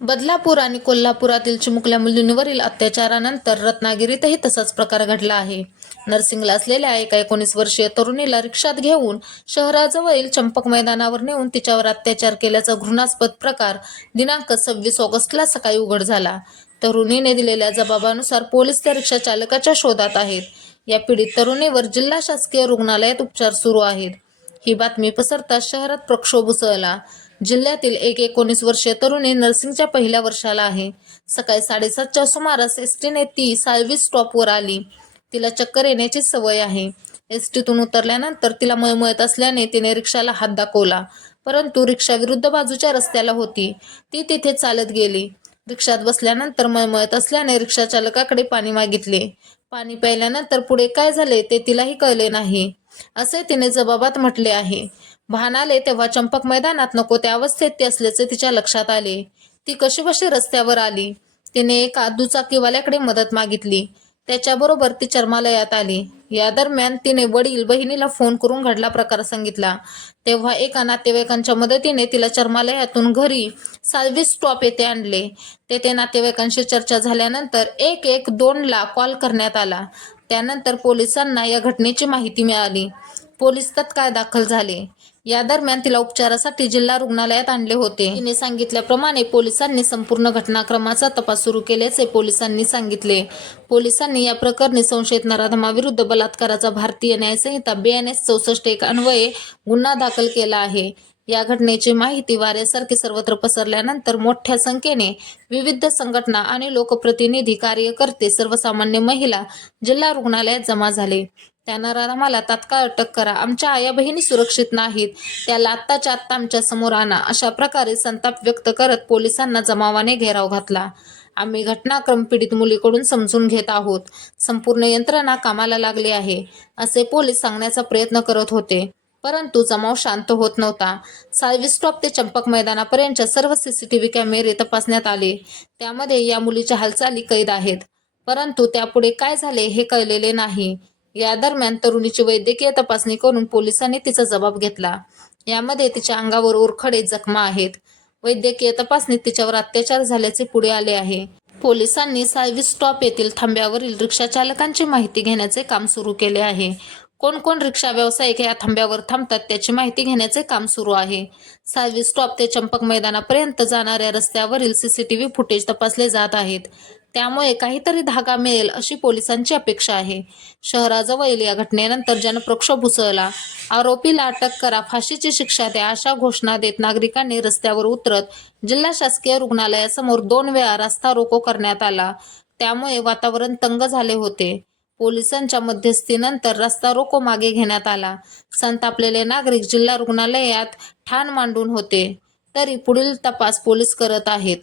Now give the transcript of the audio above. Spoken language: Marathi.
बदलापूर आणि कोल्हापुरातील चिमुकल्या मुलींवरील अत्याचारानंतर रत्नागिरीतही तसाच प्रकार घडला आहे. नर्सिंगला असलेल्या एका एकोणीस वर्षीय तरुणीला रिक्षात घेऊन शहराजवळील चंपक मैदानावर नेऊन तिच्यावर अत्याचार केल्याचा घृणास्पद प्रकार दिनांक सव्वीस ऑगस्टला सकाळी उघड झाला. तरुणीने दिलेल्या जबाबानुसार पोलीस त्या रिक्षा चालकाच्या शोधात आहेत. या पीडित तरुणीवर जिल्हा शासकीय रुग्णालयात उपचार सुरू आहेत. ही बातमी पसरताच शहरात प्रक्षोभ उसळला. जिल्ह्यातील एक एकोणीस वर्षीय तरुणी नर्सिंगच्या पहिल्या वर्षाला आहे. सकाळी साडेसातच्या सुमारास एस टीने ती साल्वी स्टॉपवर आली. तिला चक्कर येण्याची सवय आहे. एस टीतून उतरल्यानंतर तिला मळमळत असल्याने तिने रिक्षाला हात दाखवला. परंतु रिक्षा विरुद्ध बाजूच्या रस्त्याला होती. ती तिथे चालत गेली. रिक्षात बसल्यानंतर मळमळत असल्याने रिक्षा चालकाकडे पाणी मागितले. पाणी प्यायल्यानंतर पुढे काय झाले ते तिलाही कळले नाही. असे तिने जबाबात म्हटले आहे. भान आले तेव्हा चंपक मैदानात नको त्या अवस्थेत ती असल्याचे तिच्या लक्षात आले. ती कशीबशी रस्त्यावर आली. तिने एका दुचाकीवाल्याकडे मदत मागितली. त्याच्याबरोबर ती चर्मालयात आली. या दरम्यान तिने वडील बहिणीला फोन करून घडला प्रकार सांगितला. तेव्हा एका नातेवाईकांच्या मदतीने तिला चर्मालयातून घरी सालवी स्टॉप येथे आणले. तेथे नातेवाईकांशी चर्चा झाल्यानंतर एक एक दोनला कॉल करण्यात आला. त्यानंतर पोलिसांना या घटनेची माहिती मिळाली. पोलीस तत्काळ दाखल झाले. या दरम्यान तिला उपचारासाठी जिल्हा रुग्णालयात आणले होते. तिने सांगितल्याप्रमाणे पोलिसांनी संपूर्ण घटनाक्रमाचा तपास सुरू केल्याचे पोलिसांनी सांगितले. पोलिसांनी या प्रकरणी संशयित नराधमाविरुद्ध बलात्काराचा भारतीय न्यायसंहिता बी एन एस चौसष्ट एक अन्वये गुन्हा दाखल केला आहे. या घटनेची माहिती वाऱ्यासारखी सर्वत्र पसरल्यानंतर मोठ्या संख्येने विविध संघटना आणि लोकप्रतिनिधी कार्यकर्ते सर्वसामान्य महिला जिल्हा रुग्णालयात जमा झाले. त्या नराधमाला तात्काळ अटक करा. आमच्या आया बहिणी सुरक्षित नाहीत. त्याला आत्ताच्या आत्ता आमच्यासमोर आणा. अशा प्रकारे संताप व्यक्त करत पोलिसांना जमावाने घेराव घातला. आम्ही घटनाक्रम पीडित मुलीकडून समजून घेत आहोत. संपूर्ण यंत्रणा कामाला लागली आहे असे पोलीस सांगण्याचा प्रयत्न करत होते. परंतु जमाव शांत होत नव्हता. साल्वी स्टॉप ते चंपक मैदानापर्यंतच्या सर्व सीसीटीव्ही कॅमेरे तपासण्यात आले. त्यामध्ये या मुलीच्या हालचाली कैद आहेत. परंतु त्यापुढे काय झाले हे कळलेले नाही. या दरम्यान तरुणीची वैद्यकीय तपासणी करून पोलिसांनी तिचा जबाब घेतला. यामध्ये तिच्या अंगावर ओरखडे जखमा आहेत. वैद्यकीय तपासणीत तिच्यावर अत्याचार झाल्याचे पुढे आले आहे. पोलिसांनी सायवी स्टॉप येथील थांब्यावरील रिक्षा चालकांची माहिती घेण्याचे काम सुरू केले आहे. कोण कोण रिक्षा व्यावसायिक या थांब्यावर थांबतात त्याची माहिती घेण्याचे काम सुरू आहे. सायवी स्टॉप ते चंपक मैदानापर्यंत जाणाऱ्या रस्त्यावरील सीसीटीव्ही फुटेज तपासले जात आहेत. त्यामुळे काहीतरी धागा मिळेल अशी पोलिसांची अपेक्षा आहे. शहराजवळील या घटनेनंतर जनप्रक्षोभ उसळला. आरोपीला अटक करा फाशीची शिक्षा द्या अशा घोषणा देत नागरिकांनी रस्त्यावर उतरत जिल्हा शासकीय रुग्णालयासमोर दोन वेळा रस्ता रोको करण्यात आला. त्यामुळे वातावरण तंग झाले होते. पोलिसांच्या मध्यस्थीनंतर रस्ता रोको मागे घेण्यात आला. संतापलेले नागरिक जिल्हा रुग्णालयात ठाण मांडून होते. तरी पुढील तपास पोलीस करत आहेत.